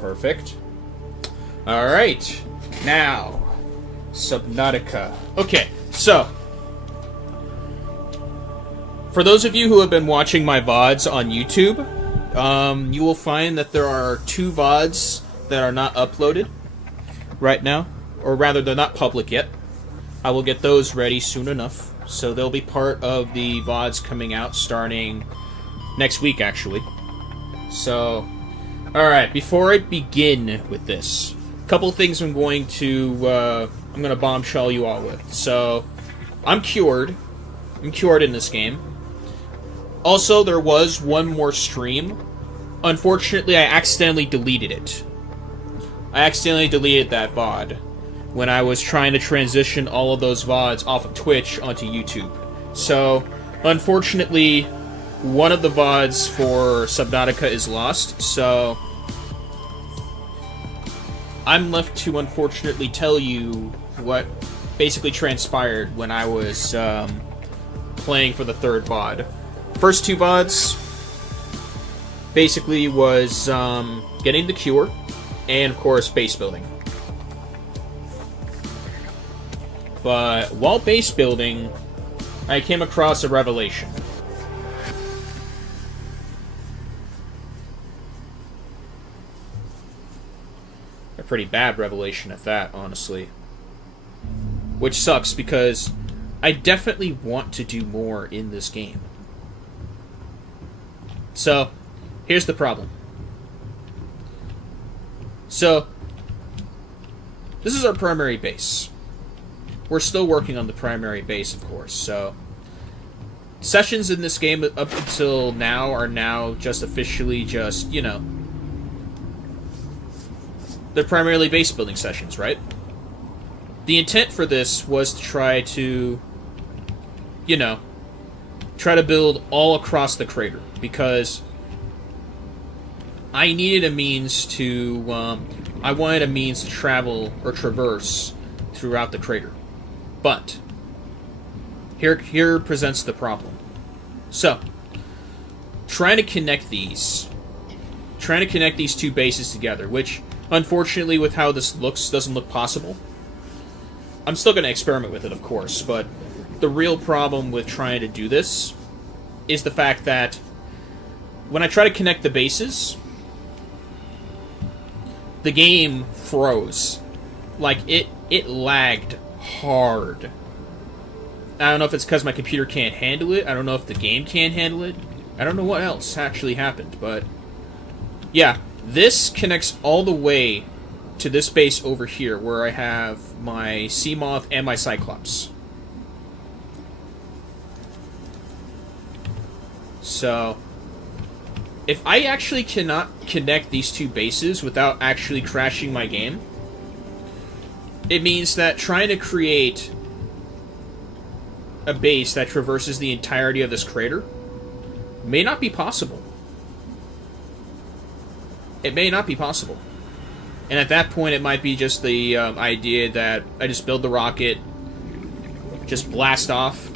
Perfect. Alright. Now, Subnautica. Okay, so, for those of you who have been watching my VODs on YouTube, you will find that there are 2 VODs that are not uploaded right now. Or rather, they're not public yet. I will get those ready soon enough. So they'll be part of the VODs coming out starting next week, actually. So, alright, before I begin with this, a couple things I'm going to bombshell you all with. So, I'm cured. I'm cured in this game. Also, there was one more stream. Unfortunately, I accidentally deleted it. I accidentally deleted that VOD when I was trying to transition all of those VODs off of Twitch onto YouTube. So, unfortunately, one of the VODs for Subnautica is lost, so I'm left to unfortunately tell you what basically transpired when I was playing for the 3rd VOD. First 2 VODs basically was getting the cure and, of course, base building. But while base building, I came across a revelation. A pretty bad revelation at that, honestly. Which sucks, because I definitely want to do more in this game. So, here's the problem. So, this is our primary base. We're still working on the primary base, of course, so sessions in this game up until now are now just officially just, you know, they're primarily base building sessions, right? The intent for this was to try to, you know, try to build all across the crater, because I needed a means to, I wanted a means to travel or traverse throughout the crater. But here presents the problem. So, trying to connect these 2 bases together, which, unfortunately, with how this looks, doesn't look possible. I'm still going to experiment with it, of course, but the real problem with trying to do this is the fact that when I try to connect the bases, the game froze. Like, it lagged hard. I don't know if it's because my computer can't handle it. I don't know if the game can't handle it. I don't know what else actually happened, but yeah, this connects all the way to this base over here where I have my Seamoth and my Cyclops. So, if I actually cannot connect these 2 bases without actually crashing my game, it means that trying to create a base that traverses the entirety of this crater may not be possible. It may not be possible. And at that point, it might be just the idea that I just build the rocket, just blast off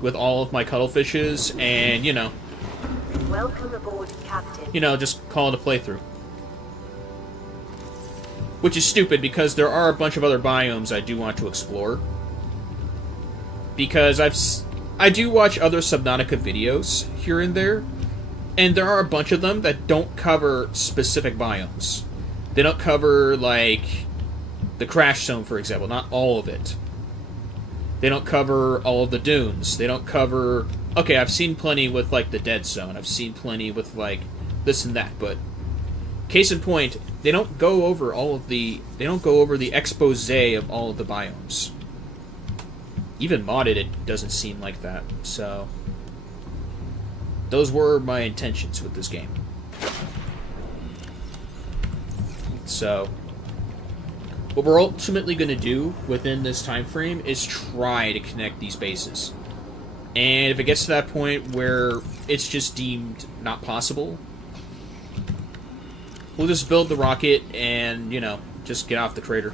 with all of my cuttlefishes, and, you know, welcome aboard, Captain. You know, just call it a playthrough. Which is stupid, because there are a bunch of other biomes I do want to explore. Because I do watch other Subnautica videos here and there, and there are a bunch of them that don't cover specific biomes. They don't cover, like, the Crash Zone, for example. Not all of it. They don't cover all of the dunes. They don't cover... Okay, I've seen plenty with, like, the Dead Zone. I've seen plenty with, like, this and that, but... Case in point, they don't go over all of the... They don't go over the expose of all of the biomes. Even modded, it doesn't seem like that, so... Those were my intentions with this game. So... What we're ultimately going to do within this time frame is try to connect these bases. And if it gets to that point where it's just deemed not possible, we'll just build the rocket and, you know, just get off the crater.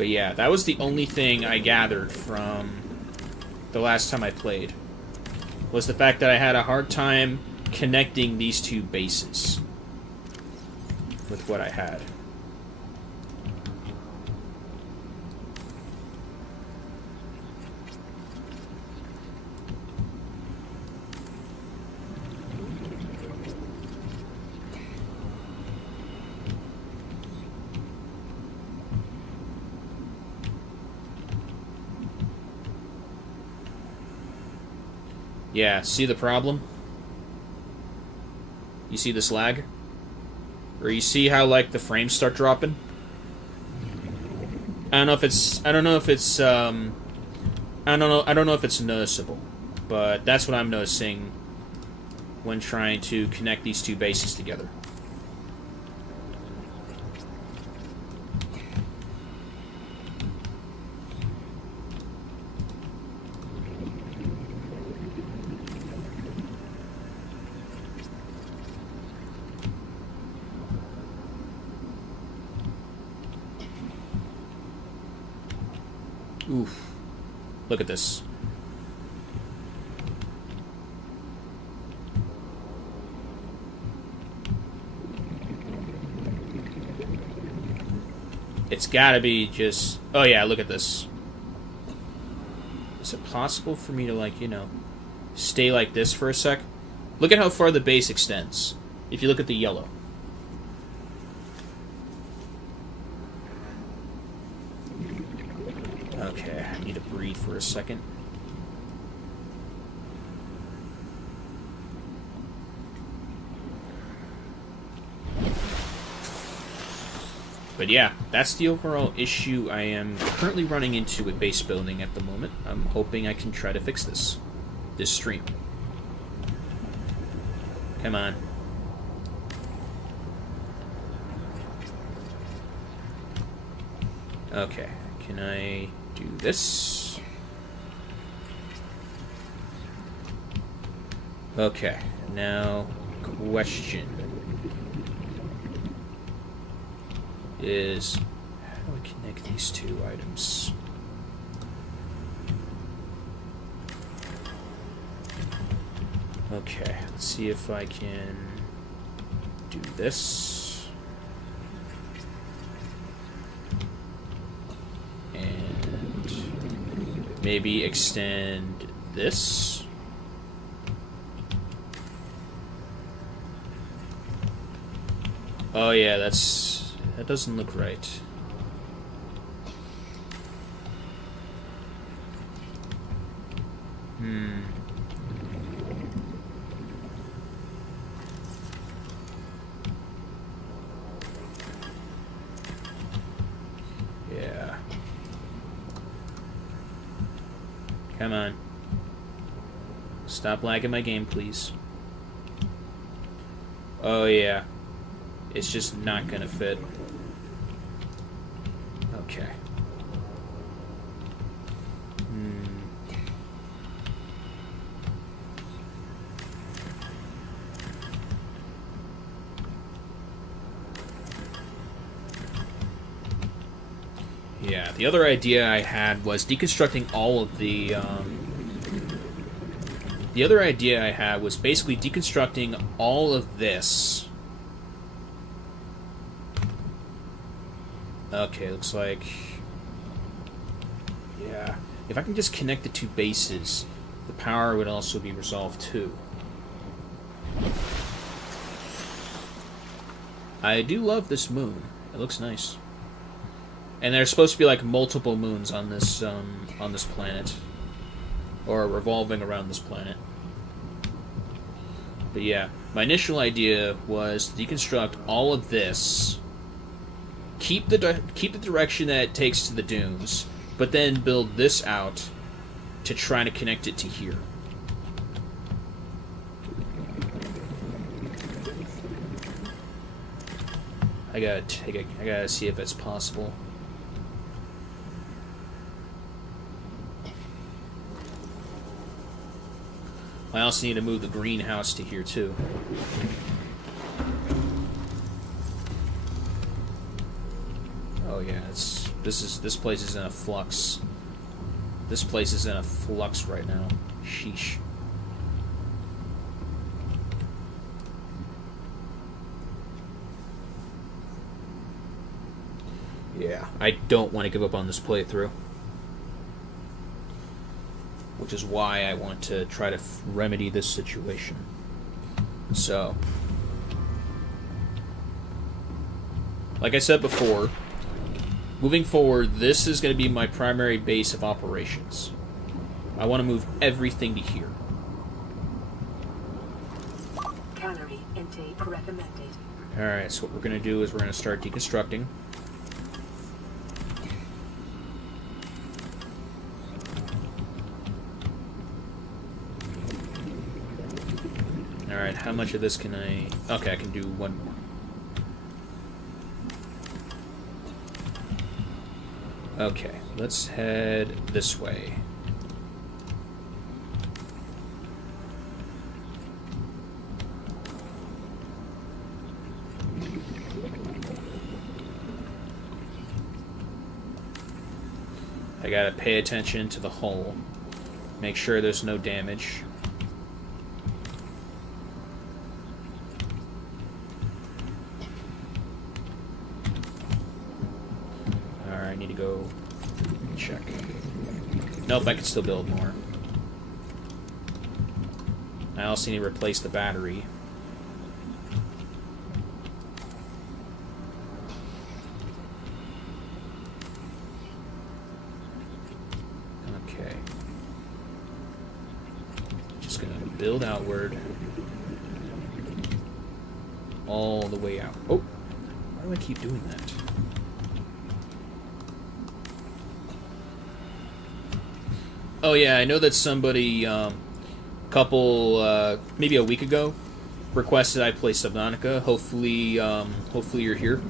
But yeah, that was the only thing I gathered from the last time I played. Was the fact that I had a hard time connecting these two bases with what I had. Yeah, see the problem? You see this lag? Or you see how, like, the frames start dropping? I don't know if it's noticeable, but that's what I'm noticing when trying to connect these two bases together. Oof. Look at this. It's gotta be just... Oh yeah, look at this. Is it possible for me to, like, you know, stay like this for a sec? Look at how far the base extends. If you look at the yellow. Okay, I need to breathe for a second. But yeah, that's the overall issue I am currently running into with base building at the moment. I'm hoping I can try to fix this stream. Come on. Okay, can I do this? Okay, now question is, how do I connect these two items? Okay, let's see if I can do this. And maybe extend this. Oh yeah, that doesn't look right. Yeah. Come on. Stop lagging my game, please. Oh yeah. It's just not gonna fit. Okay. Yeah, the other idea I had was deconstructing all of the... The other idea I had was basically deconstructing all of this. Okay, looks like... Yeah. If I can just connect the two bases, the power would also be resolved too. I do love this moon. It looks nice. And there's supposed to be like multiple moons on this planet. Or revolving around this planet. But yeah, my initial idea was to deconstruct all of this, keep the direction that it takes to the dunes, but then build this out to try to connect it to here. I gotta see if it's possible. I also need to move the greenhouse to here too. Oh Oh yeah, this place is in a flux. This place is in a flux right now. Sheesh. Yeah, I don't want to give up on this playthrough. Which is why I want to try to remedy this situation. So, like I said before, moving forward, this is going to be my primary base of operations. I want to move everything to here. Calorie intake recommended. Alright, so what we're going to do is we're going to start deconstructing. Alright, how much of this can I... Okay, I can do one more. Okay, let's head this way. I gotta pay attention to the hull. Make sure there's no damage. Alright, I need to go check. Nope, I can still build more. I also need to replace the battery. Okay. Just gonna build outward. All the way out. Oh! Why do I keep doing that? Oh yeah, I know that somebody, maybe a week ago, requested I play Subnautica. Hopefully, hopefully you're here.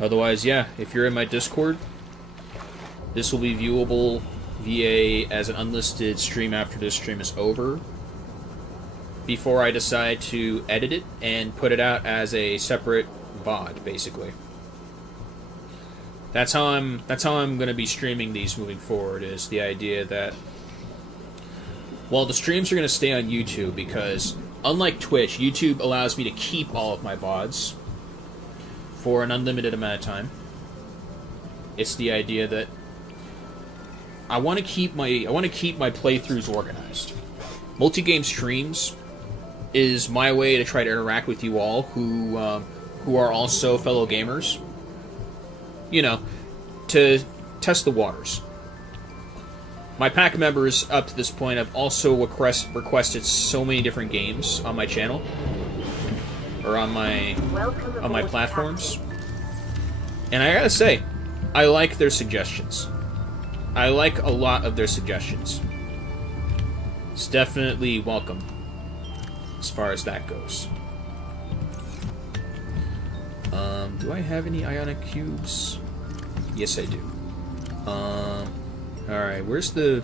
Otherwise, yeah, if you're in my Discord, this will be viewable via as an unlisted stream after this stream is over, before I decide to edit it and put it out as a separate VOD, basically. That's how I'm going to be streaming these moving forward, is the idea that, well, the streams are going to stay on YouTube because, unlike Twitch, YouTube allows me to keep all of my VODs for an unlimited amount of time. It's the idea that I want to keep my playthroughs organized. Multi-game streams is my way to try to interact with you all who are also fellow gamers. You know, to test the waters. My pack members up to this point have also requested so many different games on my channel, or on my platforms, and I gotta say, I like their suggestions. I like a lot of their suggestions. It's definitely welcome, as far as that goes. Do I have any ionic cubes? Yes, I do. Alright, where's the...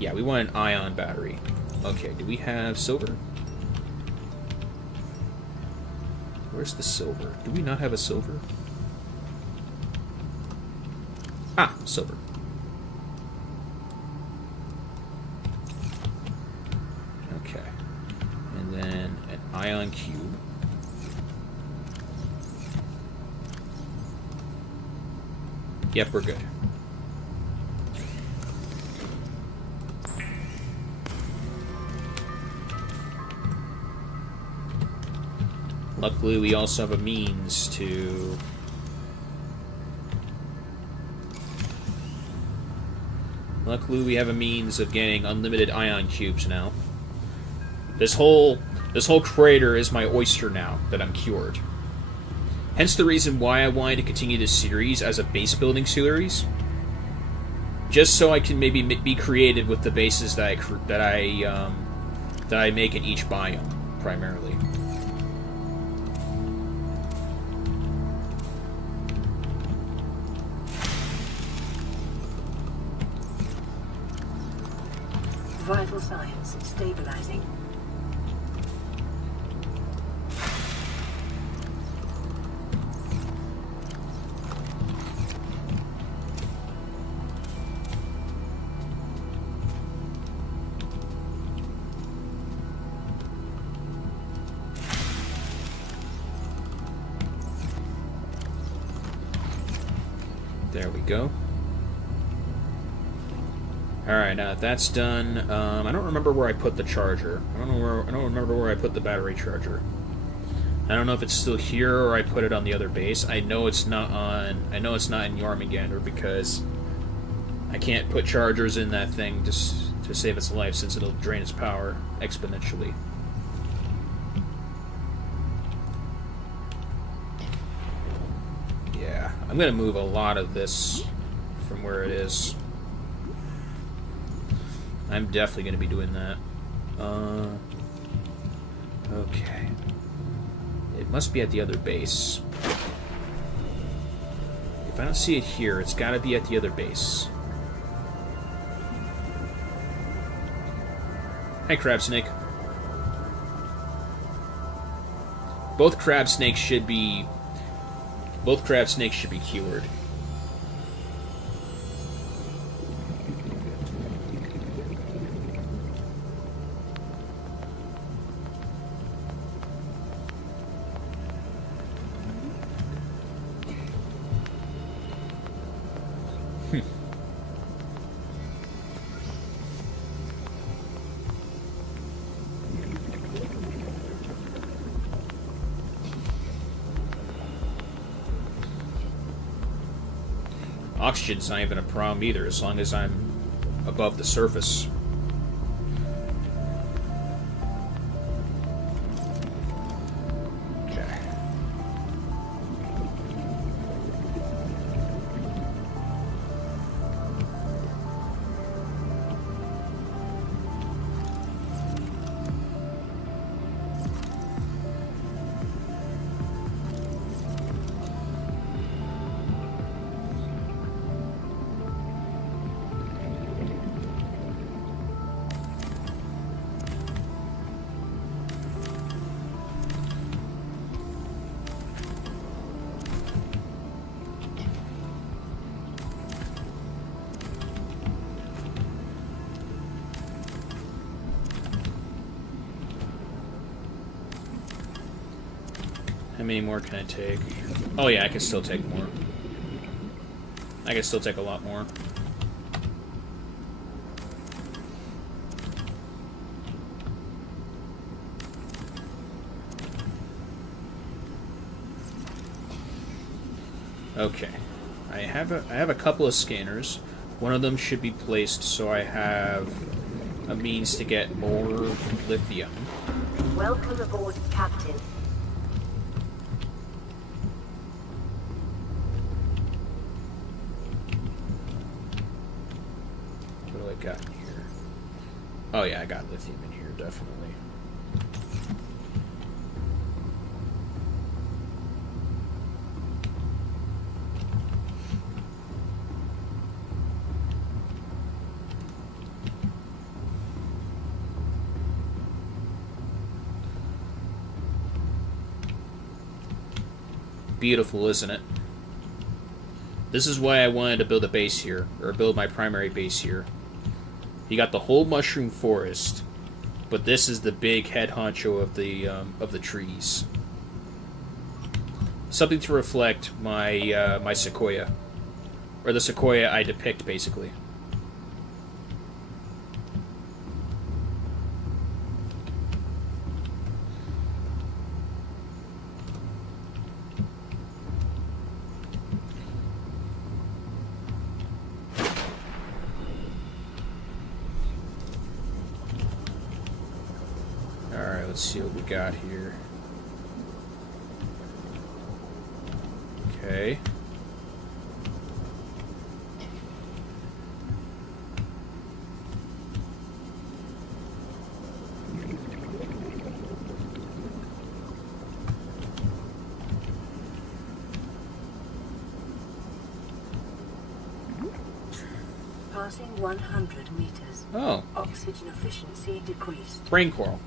Yeah, we want an ion battery. Okay, do we have silver? Where's the silver? Do we not have a silver? Ah, silver. Okay. And then an ion cube. Yep, we're good. Luckily, we also have a means to... Luckily, we have a means of getting unlimited ion cubes now. This whole crater is my oyster now that I'm cured. Hence the reason why I wanted to continue this series as a base building series, just so I can maybe be creative with the bases that I make in each biome, primarily. Stabilizing. There we go. Alright, now that that's done, I don't remember where I put the charger. I don't remember where I put the battery charger. I don't know if it's still here or I put it on the other base. I know it's not in Jormungandr because I can't put chargers in that thing just to save its life since it'll drain its power exponentially. Yeah, I'm gonna move a lot of this from where it is. I'm definitely going to be doing that. Okay. It must be at the other base. If I don't see it here, it's got to be at the other base. Hi, Crab Snake. Both crab snakes should be cured. Oxygen's not even a problem either, as long as I'm above the surface. Okay. How many more can I take? Oh yeah, I can still take more. I can still take a lot more. Okay. I have a couple of scanners. One of them should be placed so I have a means to get more lithium. Welcome aboard, Captain. What do I got in here? Oh yeah, I got lithium in here, definitely. Beautiful, isn't it? This is why I wanted to build a base here, or build my primary base here. You got the whole mushroom forest, but this is the big head honcho of the trees. Something to reflect my my sequoia, or the sequoia I depict, basically. Let's see what we got here. Okay. Passing 100 meters. Oh. Oxygen efficiency decreased. Brain coral.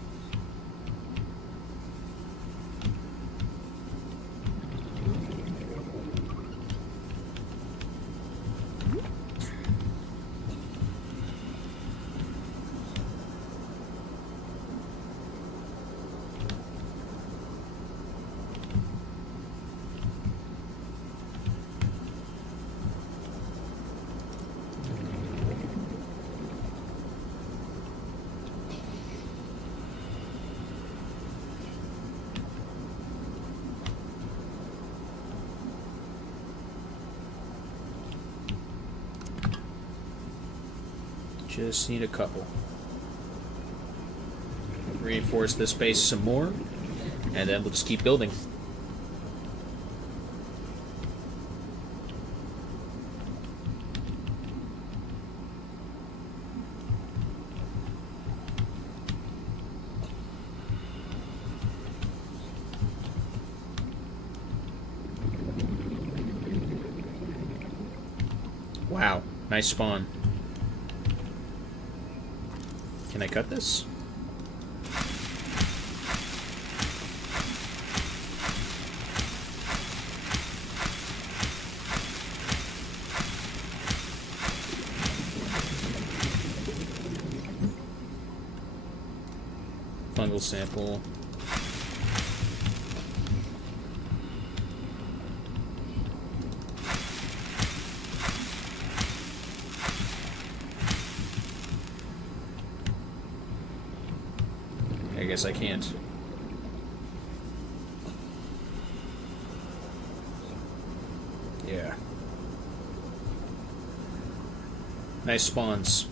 Just need a couple. Reinforce this base some more, and then we'll just keep building. Wow, nice spawn. Can I cut this? Fungal sample. I guess I can't. Yeah. Nice spawns.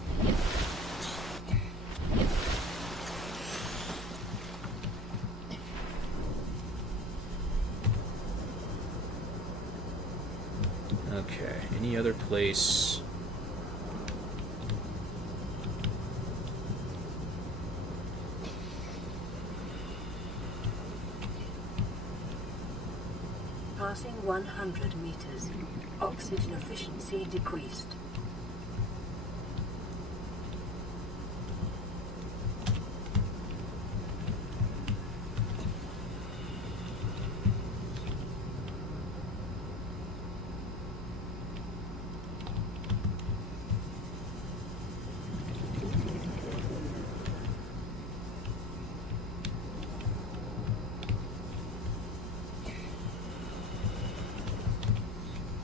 Okay, any other place? Passing 100 meters. Oxygen efficiency decreased.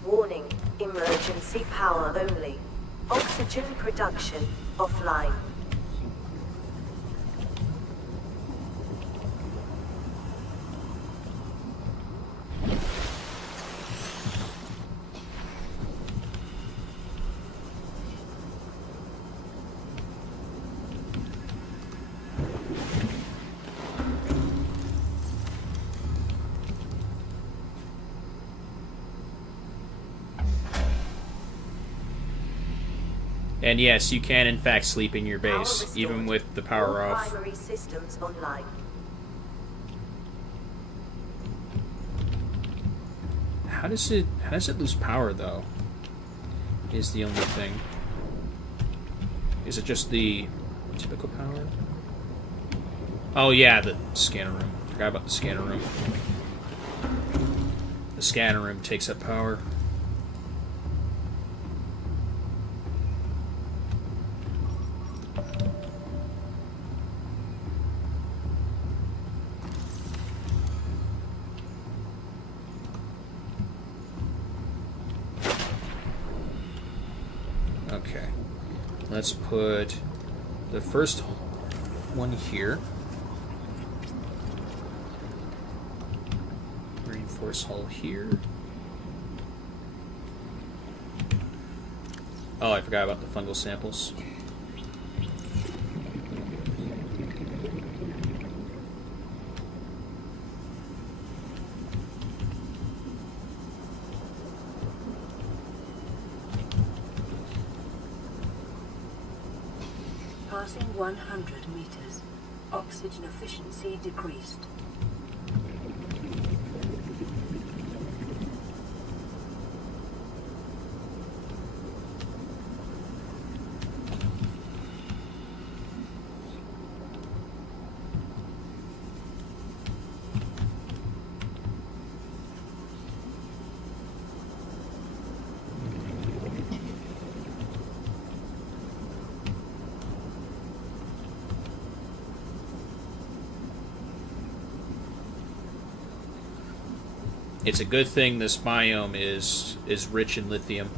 Warning, emergency power only. Oxygen production offline. And yes, you can in fact sleep in your base, Power restored. even with the power All off. primary systems online. How does it lose power though? Is the only thing. Is it just the typical power? Oh yeah, the scanner room. Forgot about the scanner room. The scanner room takes up power. Okay, let's put the first one here. Reinforce hull here. Oh, I forgot about the fungal samples. Passing 100 meters. Oxygen efficiency decreased. It's a good thing this biome is rich in lithium.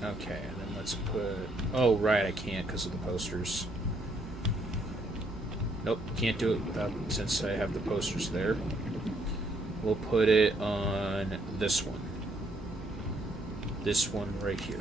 Okay, and then let's put... Oh, right, I can't because of the posters. Nope, can't do it without, since I have the posters there. We'll put it on this one. This one right here.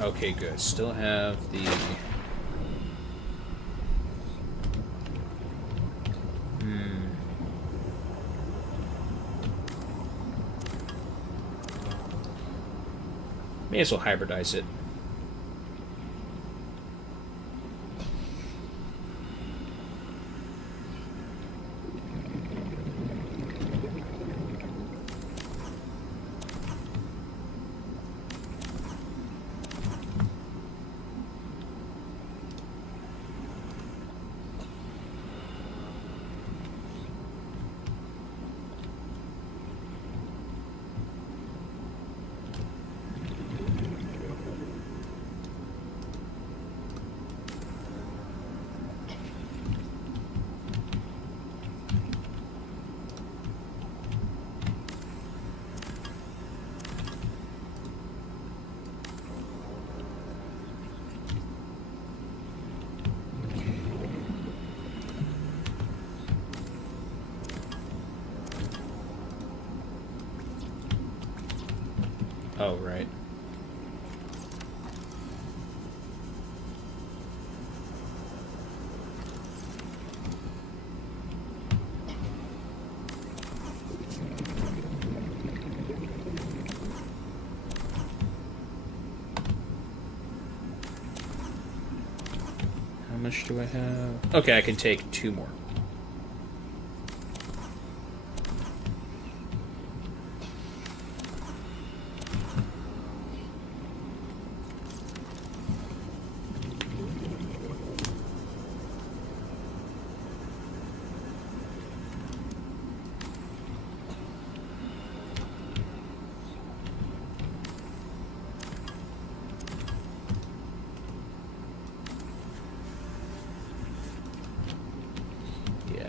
Okay, good. Still have the... May as well hybridize it. Oh, right. How much do I have? Okay, I can take 2 more.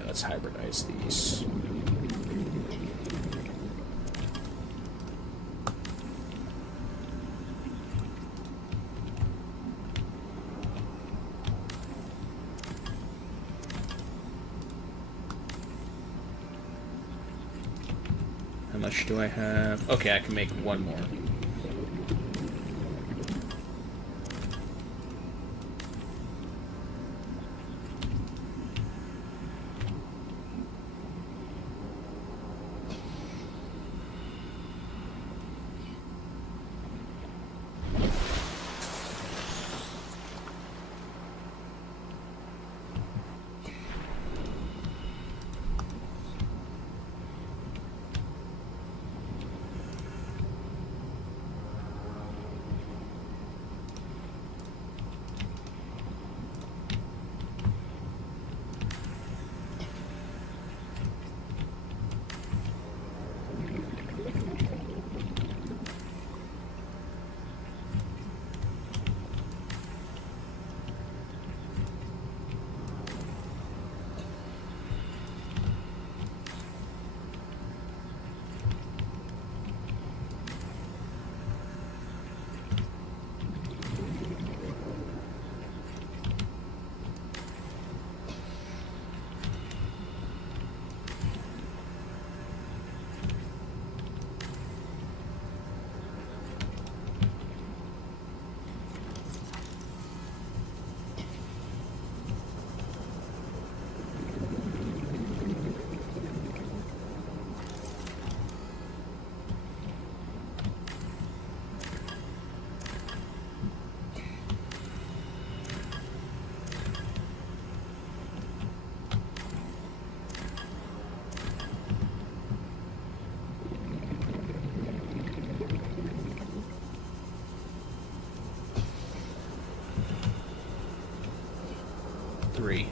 Let's hybridize these. How much do I have? Okay, I can make 1 more. 3.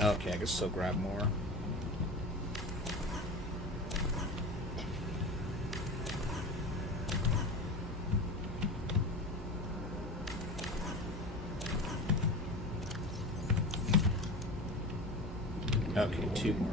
Okay, I can still grab more. Okay, 2 more.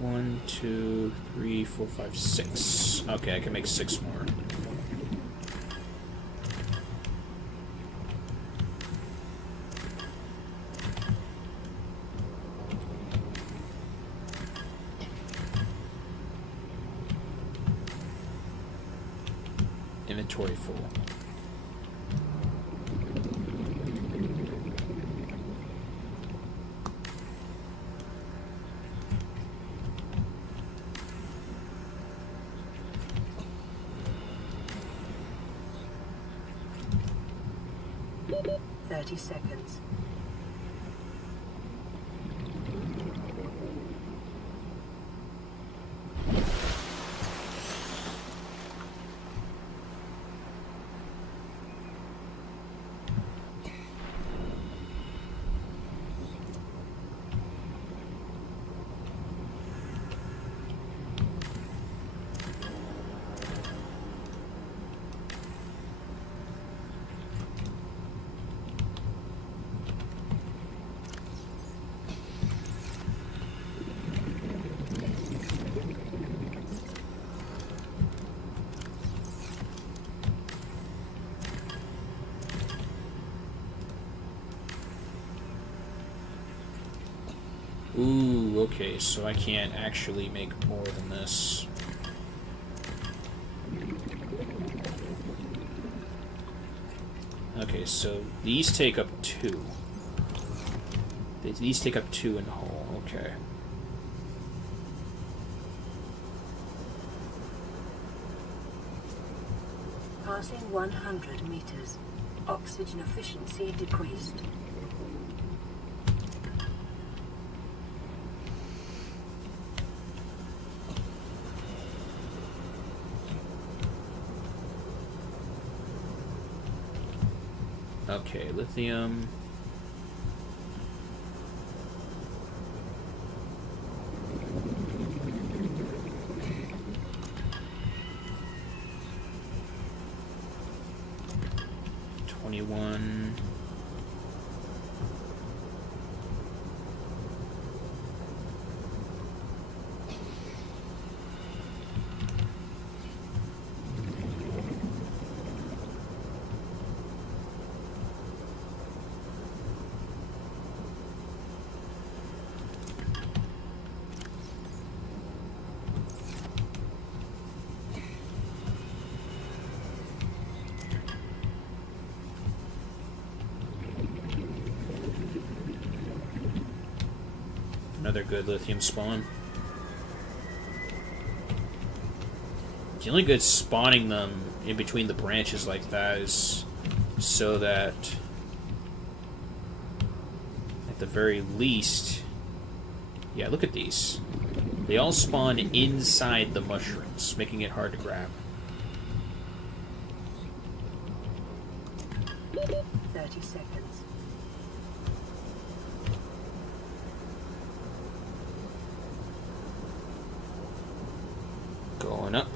One, 2, 3, 4, 5, 6. Okay, I can make 6 more. Inventory full. Seconds. Ooh, okay, so I can't actually make more than this. Okay, so these take up 2. These take up 2 in the whole, okay. Passing 100 meters. Oxygen efficiency decreased. Okay, lithium. $21. Another good lithium spawn. The only good spawning them in between the branches like that is so that at the very least, yeah, look at these. They all spawn inside the mushrooms, making it hard to grab. 30 seconds. Going up.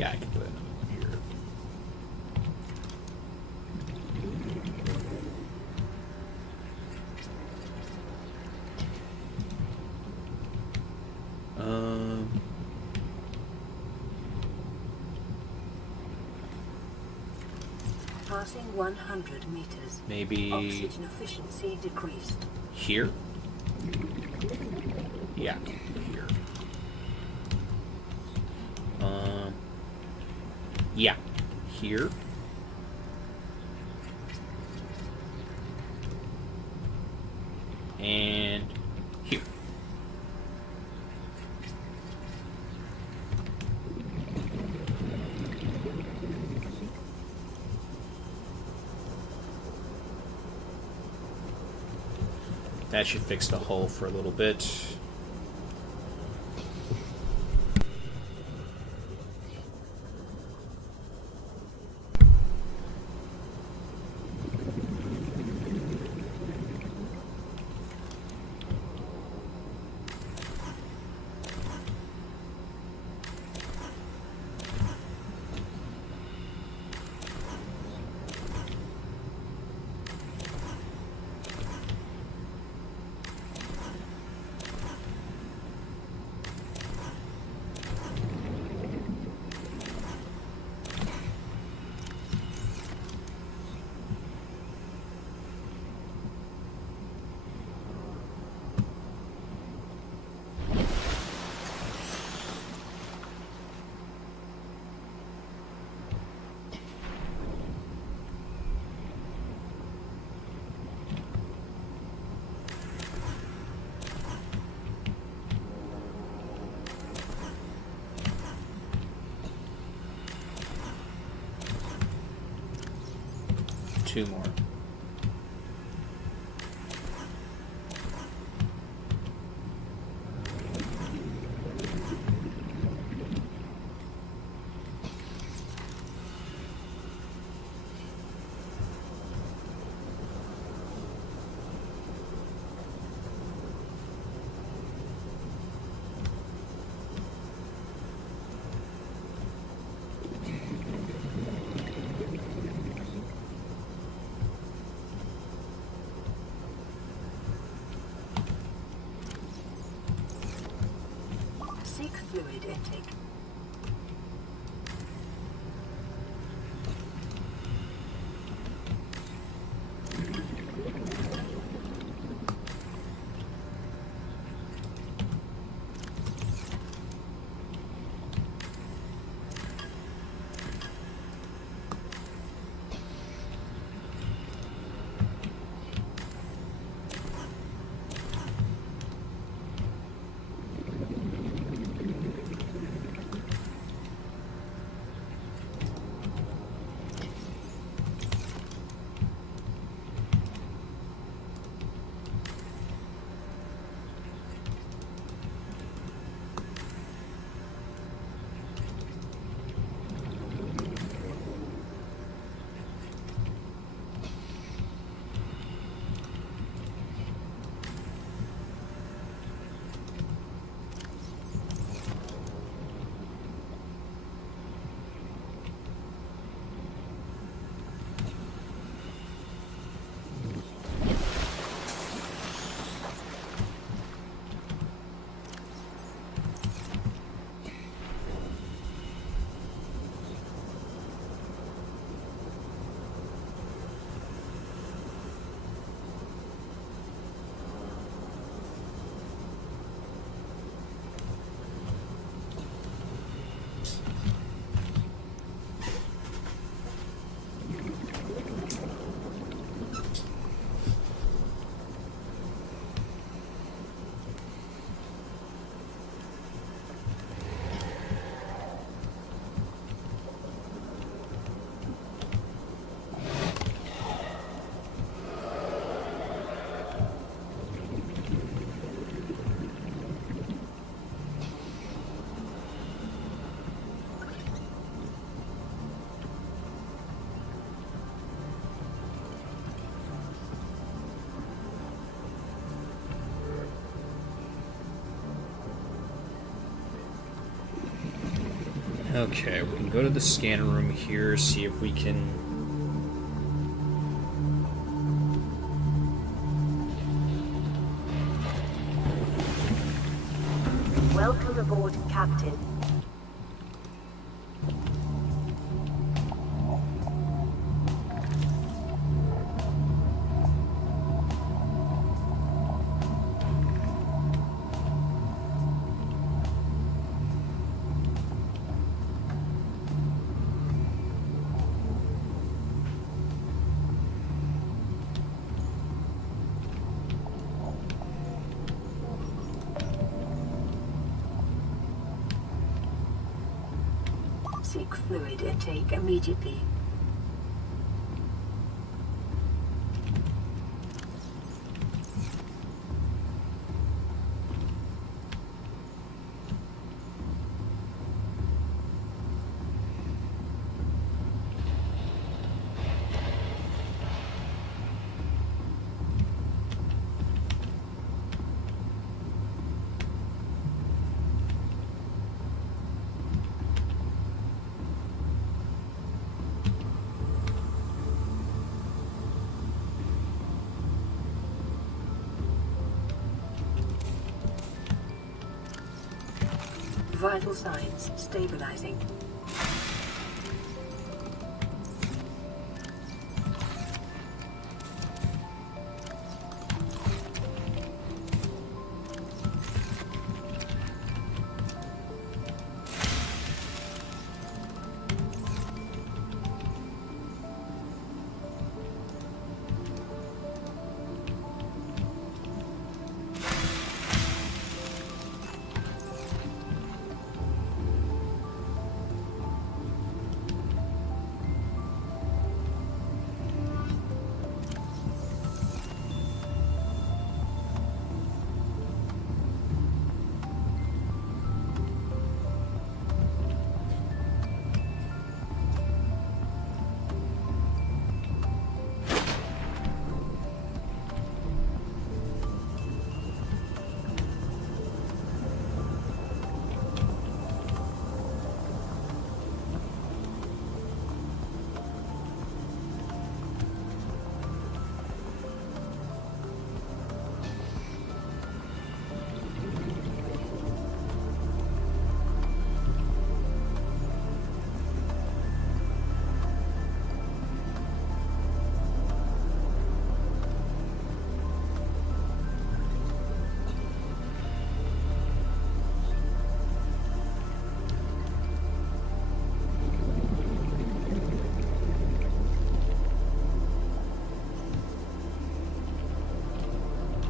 Yeah, I can put it here. Passing 100 meters. Maybe Oxygen efficiency decreased. here? Yeah, here. Yeah, here. And here. That should fix the hull for a little bit. Two more. Seek fluid intake. Okay, we can go to the scanner room here, see if we can... Welcome aboard, Captain. Seek fluid intake immediately. Vital signs stabilizing.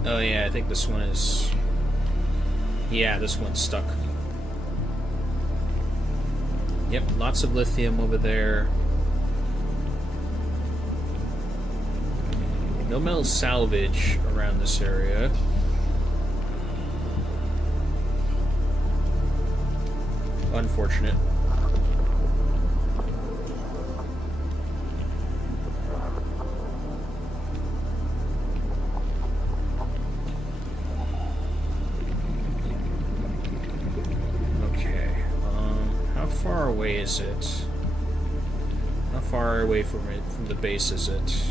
Oh yeah, I think this one is... Yeah, this one's stuck. Yep, lots of lithium over there. No metal salvage around this area. Unfortunate. How far away is it? How far away from the base is it?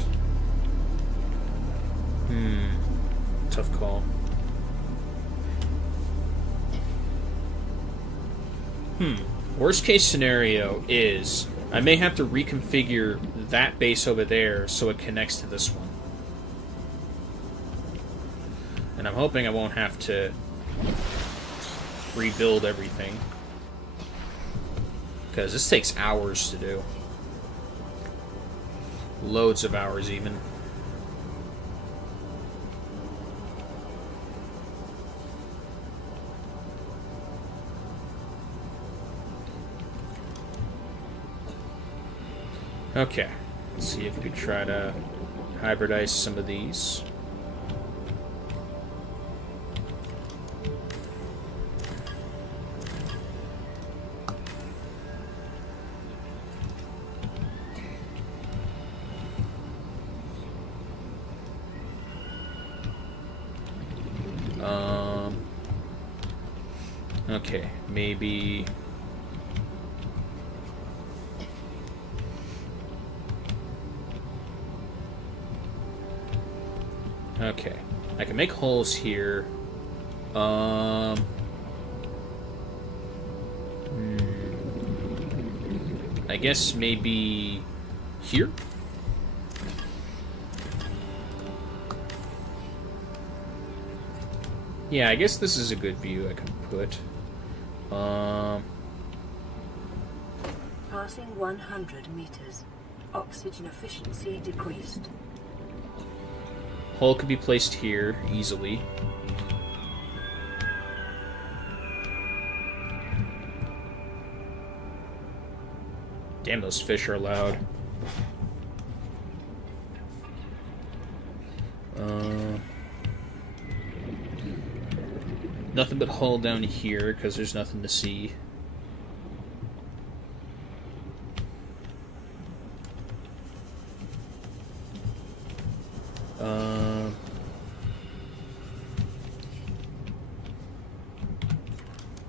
Tough call. Worst case scenario is I may have to reconfigure that base over there so it connects to this one. And I'm hoping I won't have to rebuild everything. Because this takes hours to do. Loads of hours, even. Okay. Let's see if we could try to hybridize some of these. Okay, maybe Okay. I can make holes here. I guess maybe here? Yeah, I guess this is a good view I can put. Passing 100 meters. Oxygen efficiency decreased. Hole could be placed here easily. Damn, those fish are loud. Nothing but hull down here because there's nothing to see.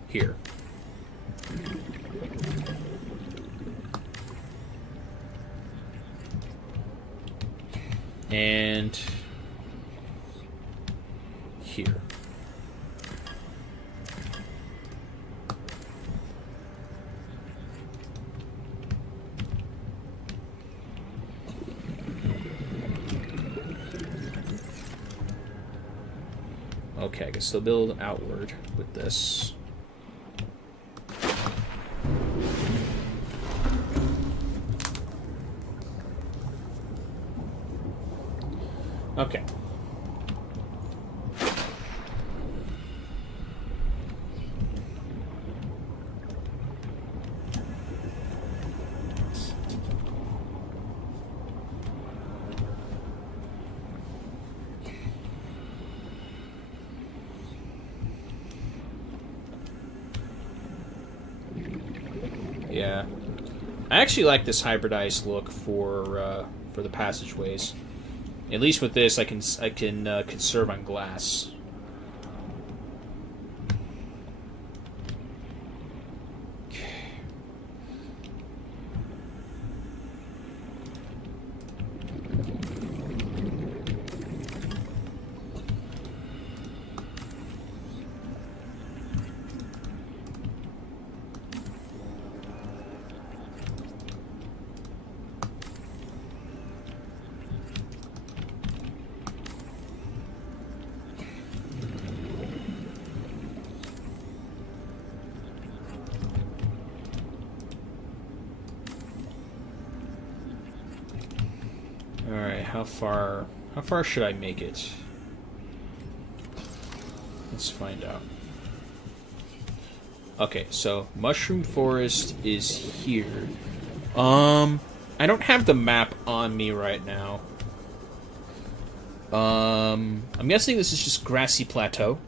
Here. And here. Okay, I can still build outward with this. Okay. Yeah, I actually like this hybridized look for the passageways. At least with this, I can conserve on glass. Alright, how far should I make it? Let's find out. Okay, so Mushroom Forest is here. I don't have the map on me right now. I'm guessing this is just grassy plateau.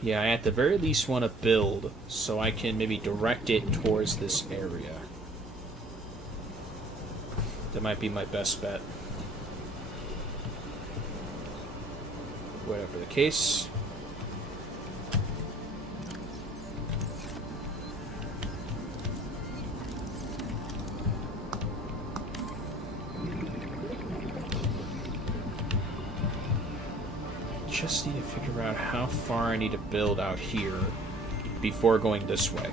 Yeah, I at the very least want to build so I can maybe direct it towards this area. That might be my best bet. Whatever the case. Just need to figure out how far I need to build out here before going this way.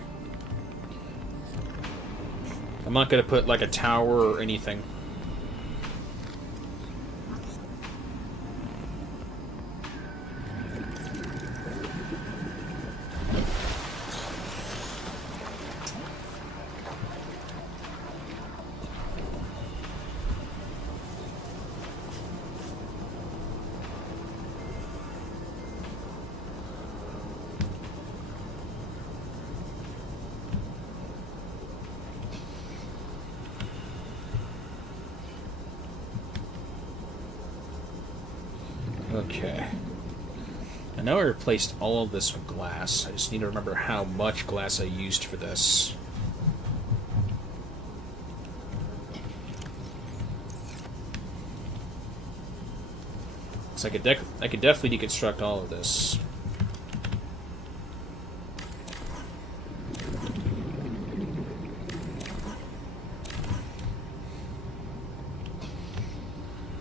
I'm not going to put like a tower or anything. Okay. I know I replaced all of this with glass. I just need to remember how much glass I used for this. So I could definitely deconstruct all of this.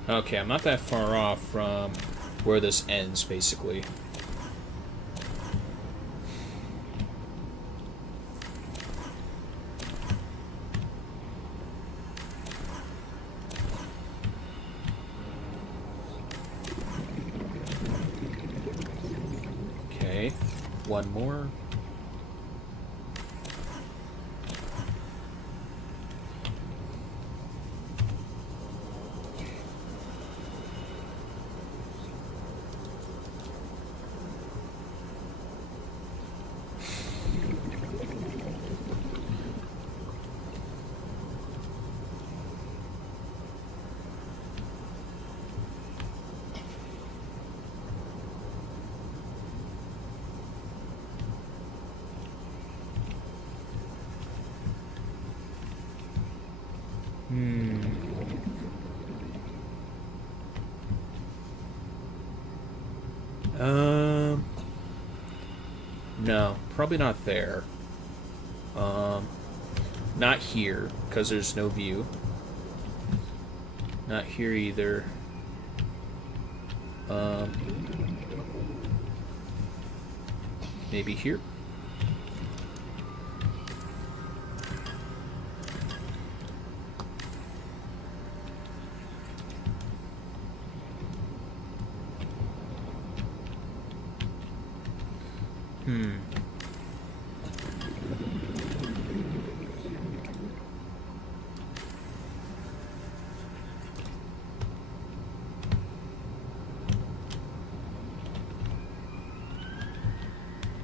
Okay, I'm not that far off from where this ends, basically. Okay, one more. No, probably not there. Not here, because there's no view. Not here either. Maybe here?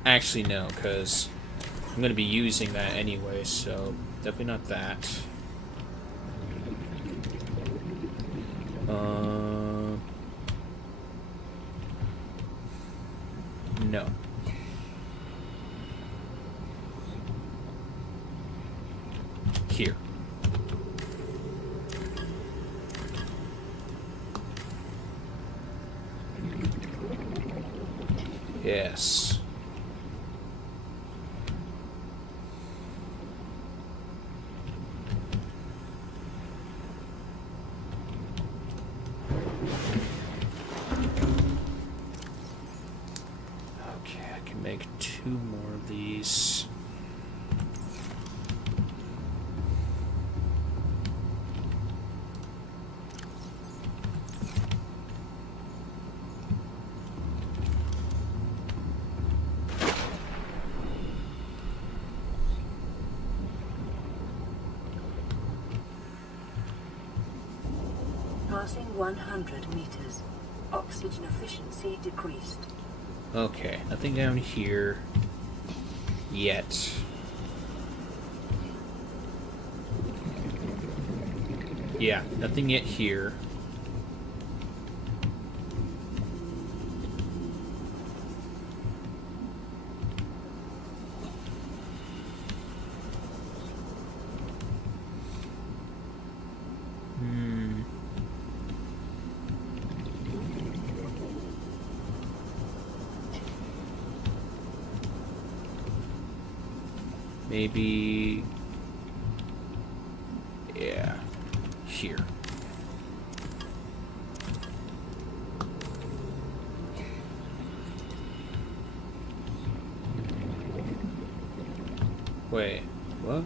Actually, no, because I'm going to be using that anyway, so definitely not that. No. Here. Yes. Make 2 more of these. Passing 100 meters. Oxygen efficiency decreased. Okay, nothing down here yet. Yeah, nothing yet here. Maybe... yeah, here. Wait, what?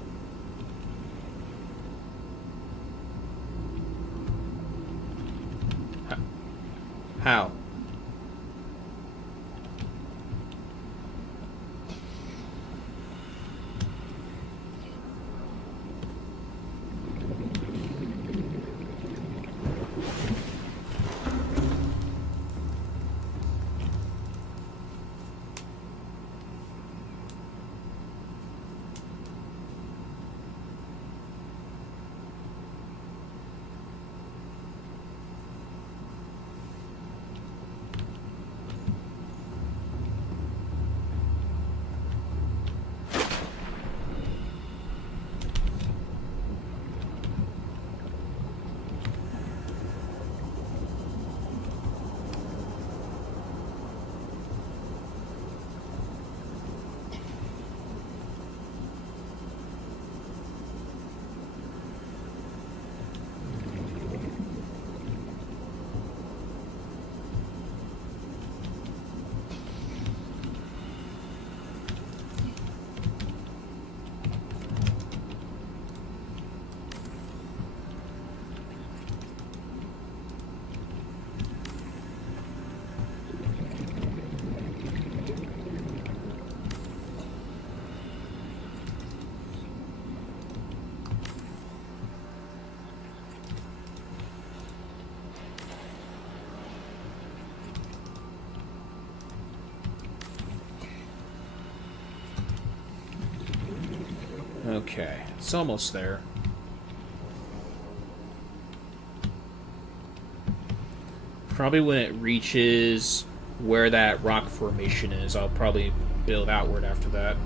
How? Okay, it's almost there. Probably when it reaches where that rock formation is, I'll probably build outward after that.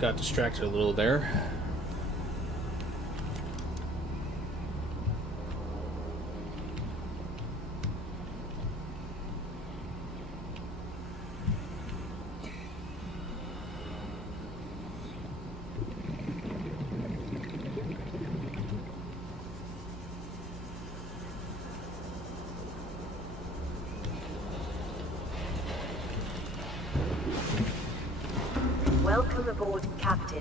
Got distracted a little there. Welcome aboard, Captain.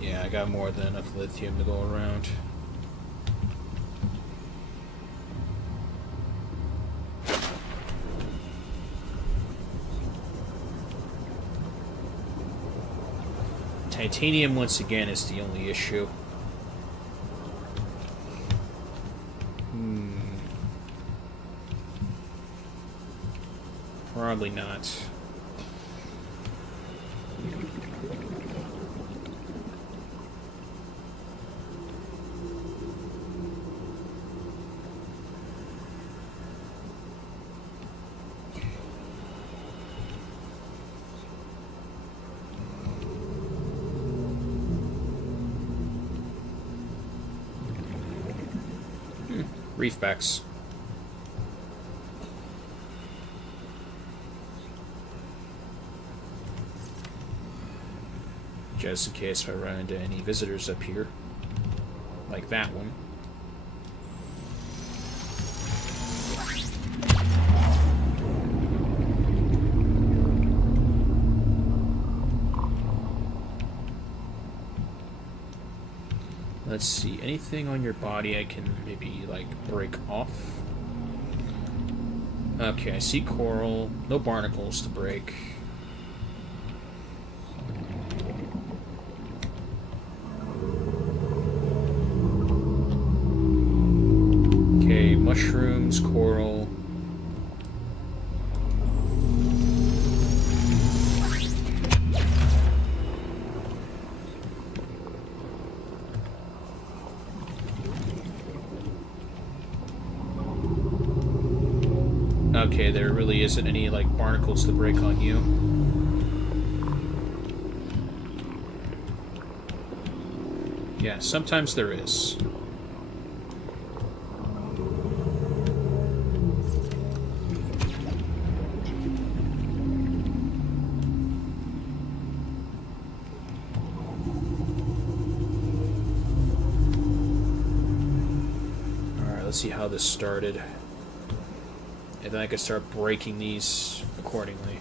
Yeah, I got more than enough lithium to go around. Titanium, once again, is the only issue. Probably not. Reefbacks. Just in case if I run into any visitors up here. Like that one. Let's see, anything on your body I can maybe, like, break off? Okay, I see coral. No barnacles to break. Okay, mushrooms, coral. Okay, there really isn't any, like, barnacles to break on you. Yeah, sometimes there is. Alright, let's see how this started. And then I can start breaking these accordingly.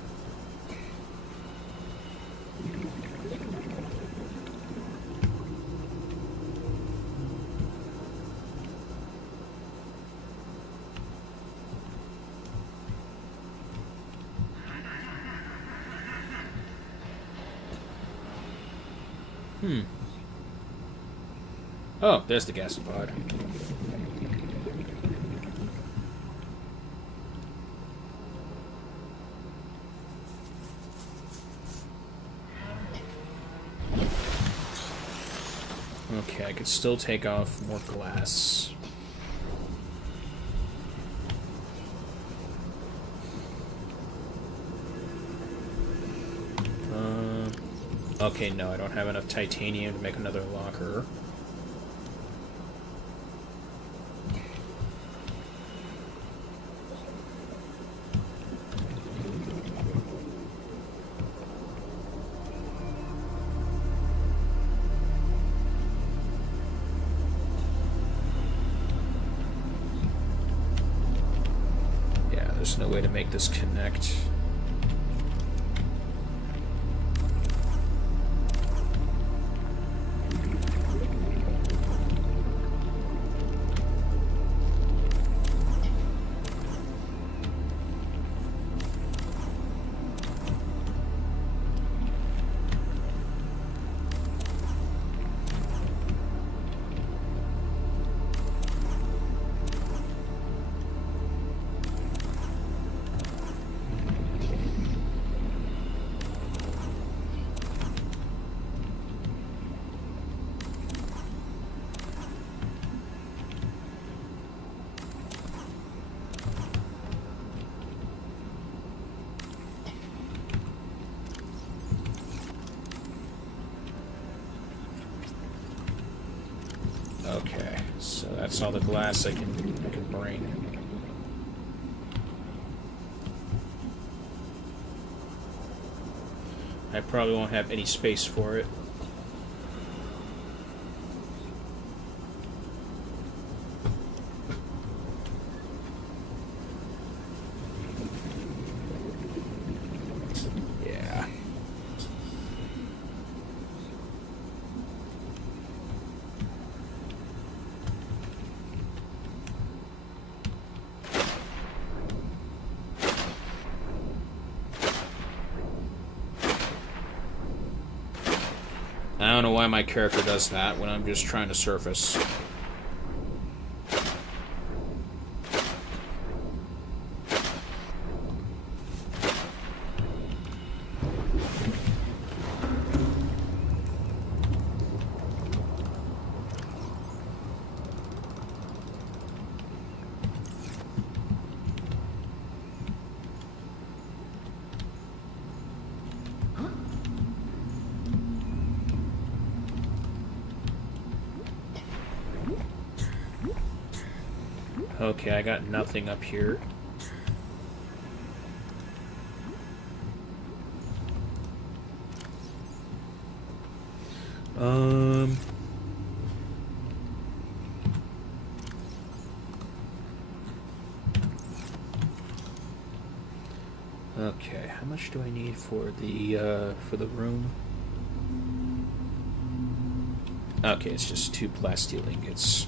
Oh, there's the gas pod. Okay, I could still take off more glass. Okay, no, I don't have enough titanium to make another locker. Yeah, there's no way to make this connect. Okay, so that's all the glass I can bring. I probably won't have any space for it. Yeah. I don't know why my character does that when I'm just trying to surface. Okay, I got nothing up here. Okay, how much do I need for the room? Okay, it's just 2 plasteel ingots.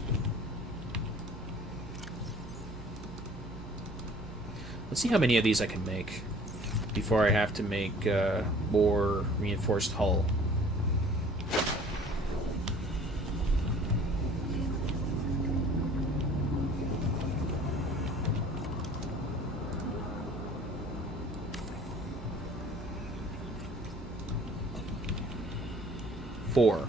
Let's see how many of these I can make before I have to make more reinforced hull. Four.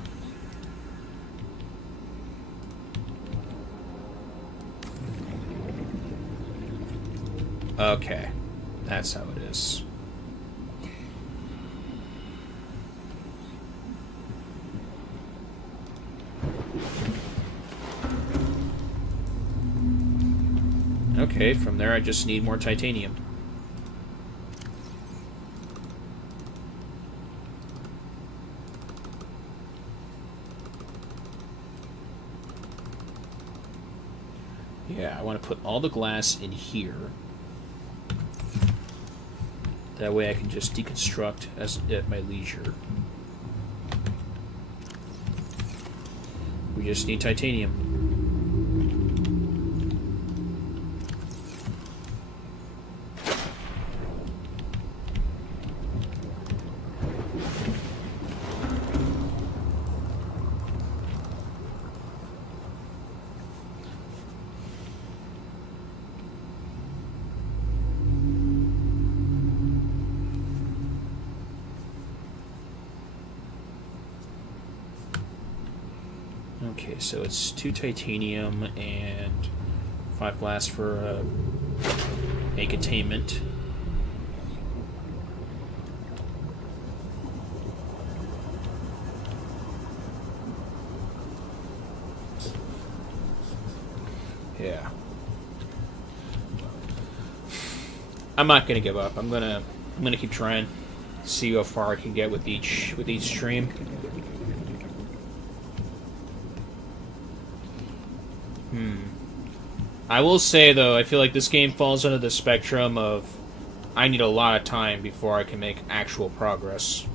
Okay, that's how it is. Okay, from there I just need more titanium. Yeah, I want to put all the glass in here. That way I can just deconstruct at my leisure. We just need titanium. Okay, so it's 2 titanium and 5 glass for a containment. Yeah. I'm not gonna give up. I'm gonna keep trying. See how far I can get with each stream. I will say though, I feel like this game falls under the spectrum of I need a lot of time before I can make actual progress.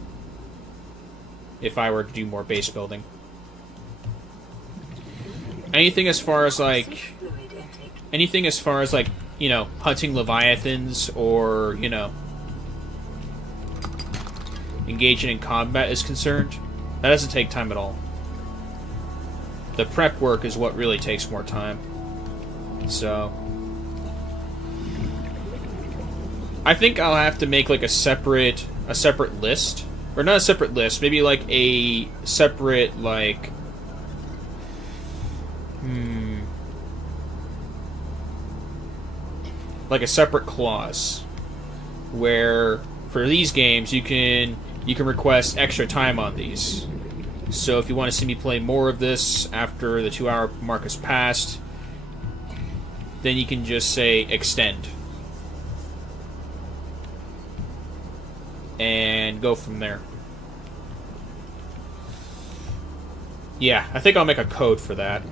If I were to do more base building. Anything as far as like, you know, hunting leviathans or, you know, engaging in combat is concerned, that doesn't take time at all. The prep work is what really takes more time. So I think I'll have to make like a separate list. Or not a separate list, maybe like a separate like like a separate clause where for these games you can request extra time on these. So if you want to see me play more of this after the 2-hour mark has passed, then you can just say extend. And go from there. Yeah, I think I'll make a code for that.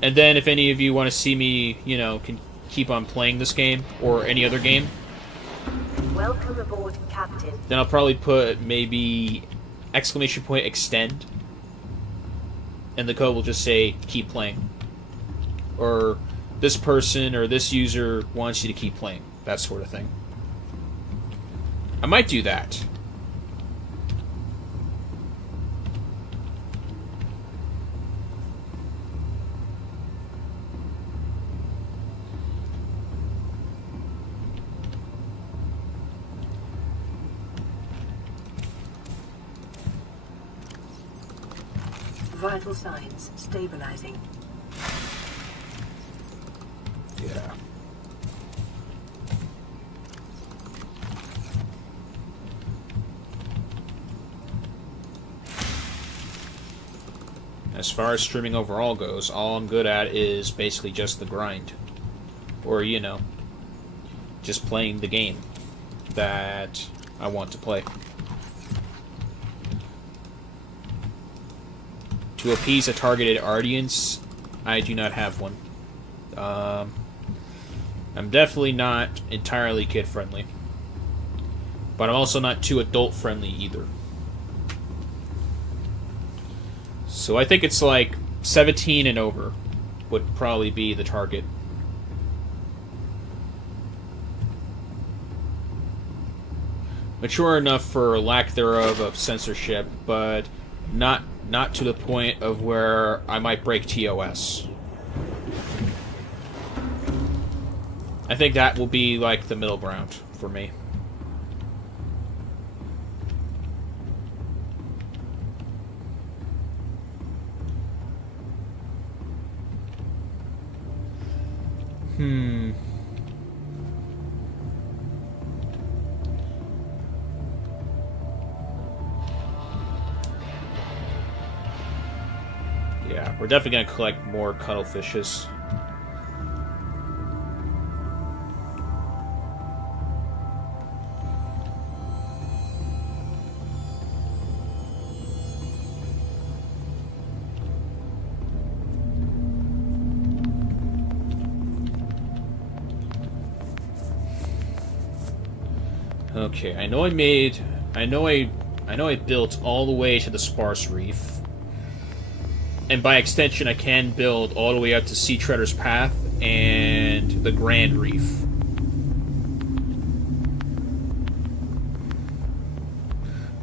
And then if any of you want to see me, you know, can keep on playing this game or any other game, Welcome aboard, Captain. then I'll probably put maybe !extend. And the code will just say keep playing. Or this person or this user wants you to keep playing. That sort of thing. I might do that. Vital signs stabilizing. Yeah. As far as streaming overall goes, all I'm good at is basically just the grind. Or, you know, just playing the game that I want to play. To appease a targeted audience, I do not have one. I'm definitely not entirely kid-friendly. But I'm also not too adult-friendly either. So I think it's like 17 and over would probably be the target. Mature enough for lack thereof of censorship, but not to the point of where I might break TOS. I think that will be like the middle ground for me. Yeah, we're definitely going to collect more cuttlefishes. Okay, I know I built all the way to the sparse reef. And by extension, I can build all the way up to Sea Treader's Path and the Grand Reef.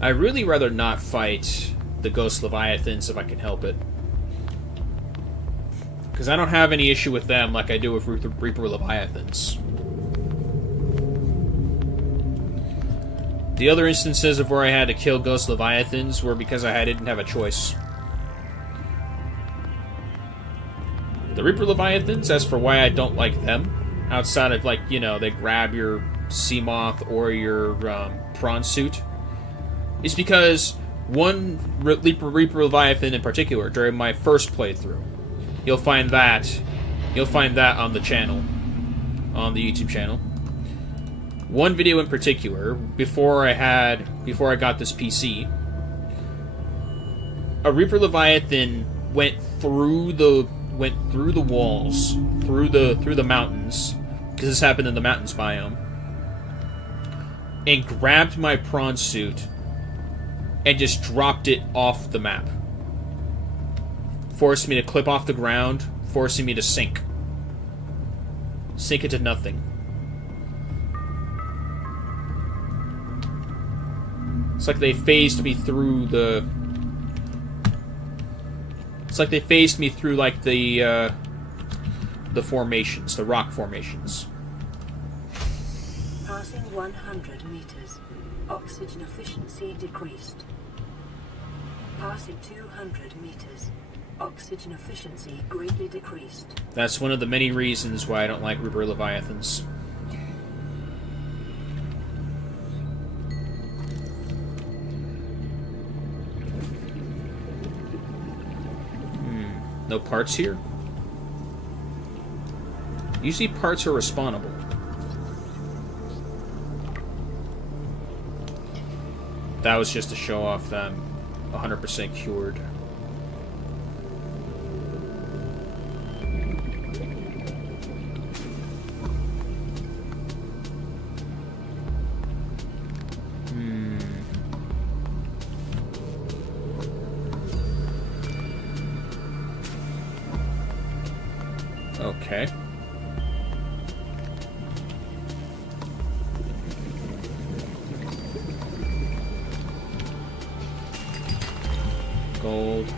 I'd really rather not fight the Ghost Leviathans if I can help it. Because I don't have any issue with them like I do with Reaper Leviathans. The other instances of where I had to kill Ghost Leviathans were because I didn't have a choice. The Reaper Leviathans, as for why I don't like them, outside of, like, you know, they grab your Seamoth or your prawn suit, is because one Reaper Leviathan in particular, during my first playthrough, you'll find that on the channel, on the YouTube channel. One video in particular, before I got this PC, a Reaper Leviathan went through the walls, through the mountains, because this happened in the mountains biome, and grabbed my prawn suit and just dropped it off the map. Forced me to clip off the ground, forcing me to sink. Sink into nothing. It's like they phased me through the... It's like they phased me through, like, the formations, the rock formations. Passing 100 meters. Oxygen efficiency decreased. Passing 200 meters. Oxygen efficiency greatly decreased. That's one of the many reasons why I don't like Reaper Leviathans. No parts here? Usually parts are respawnable. That was just to show off that I'm 100% cured. Okay. Gold.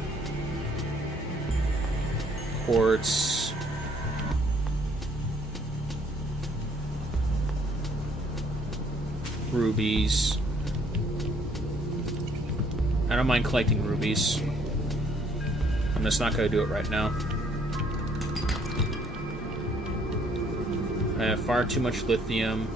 Quartz. Rubies. I don't mind collecting rubies. I'm just not going to do it right now. I have far too much lithium.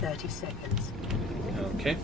"30 seconds. Okay.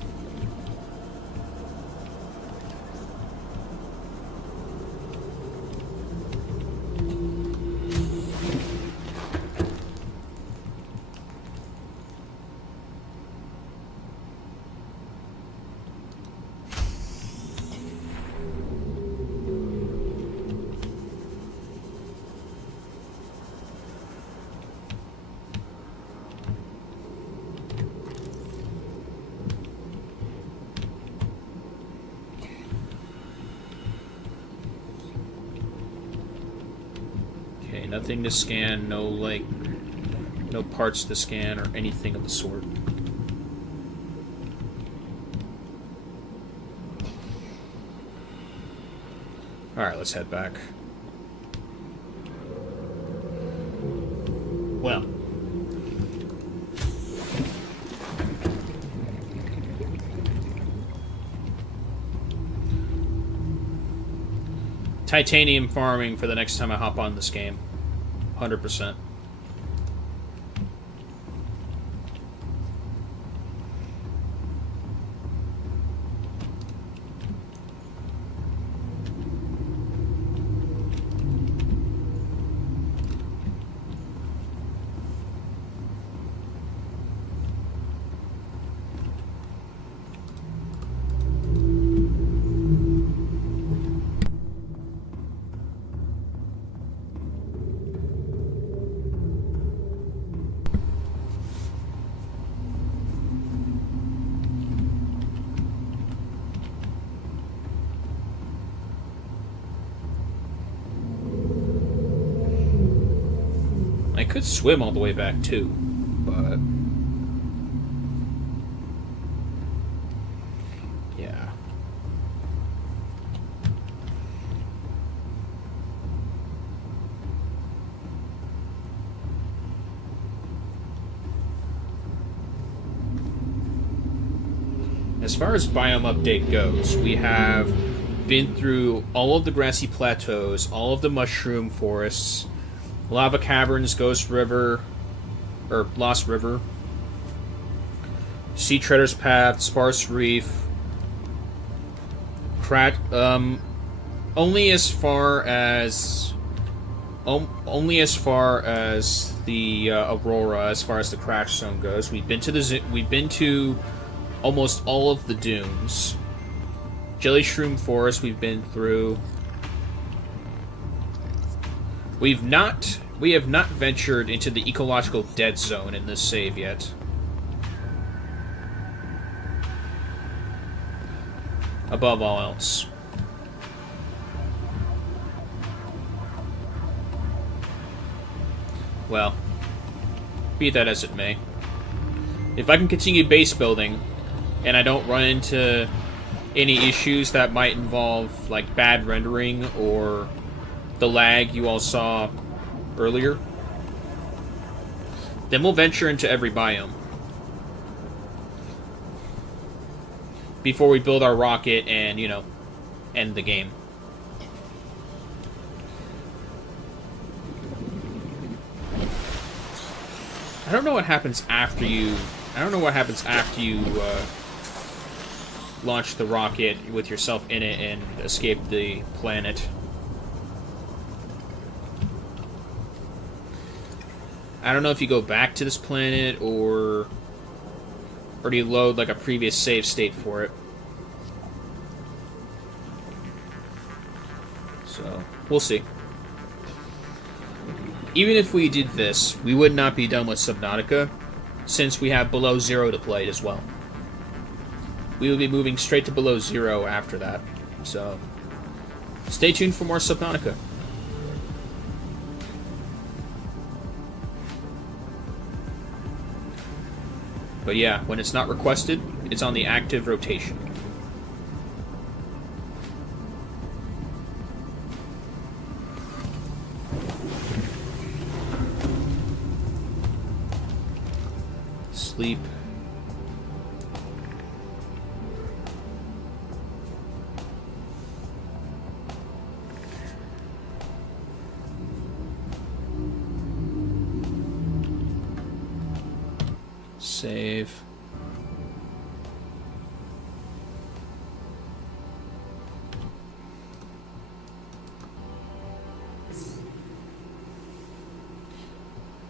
Nothing to scan, no parts to scan or anything of the sort. Alright, let's head back. Well. Titanium farming for the next time I hop on this game. 100%. I could swim all the way back too, but yeah. as far as biome update goes, we have been through all of the grassy plateaus, all of the mushroom forests, lava caverns, Ghost River, or Lost River, Sea Treader's Path, Sparse Reef, only as far as the Aurora, as far as the crash zone goes. We've been to almost all of the dunes. Jelly Shroom Forest we've been through. We have not ventured into the ecological dead zone in this save yet. Above all else. Well, be that as it may. If I can continue base building, and I don't run into any issues that might involve, like, bad rendering or the lag you all saw earlier, then we'll venture into every biome before we build our rocket and, you know, end the game. I don't know what happens after you... launch the rocket with yourself in it and escape the planet. I don't know if you go back to this planet or do you load like a previous save state for it. So, we'll see. Even if we did this, we would not be done with Subnautica, since we have Below Zero to play as well. We will be moving straight to Below Zero after that, so stay tuned for more Subnautica. But yeah, when it's not requested, it's on the active rotation. Sleep. Save.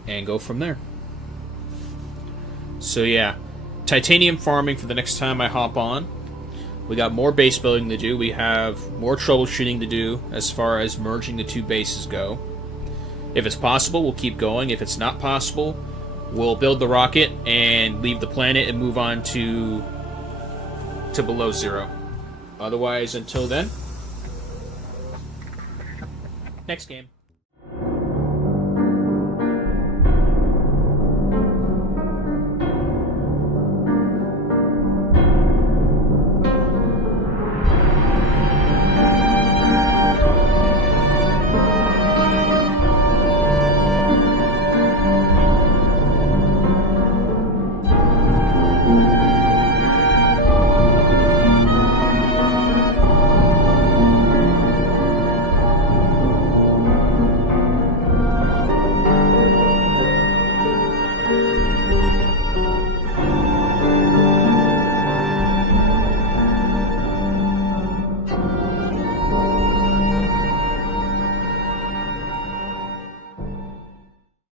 And go from there. So yeah, titanium farming for the next time I hop on. We got more base building to do. We have more troubleshooting to do as far as merging the two bases go. If it's possible, we'll keep going. If it's not possible, we'll build the rocket and leave the planet and move on to Below Zero. Otherwise, until then, next game.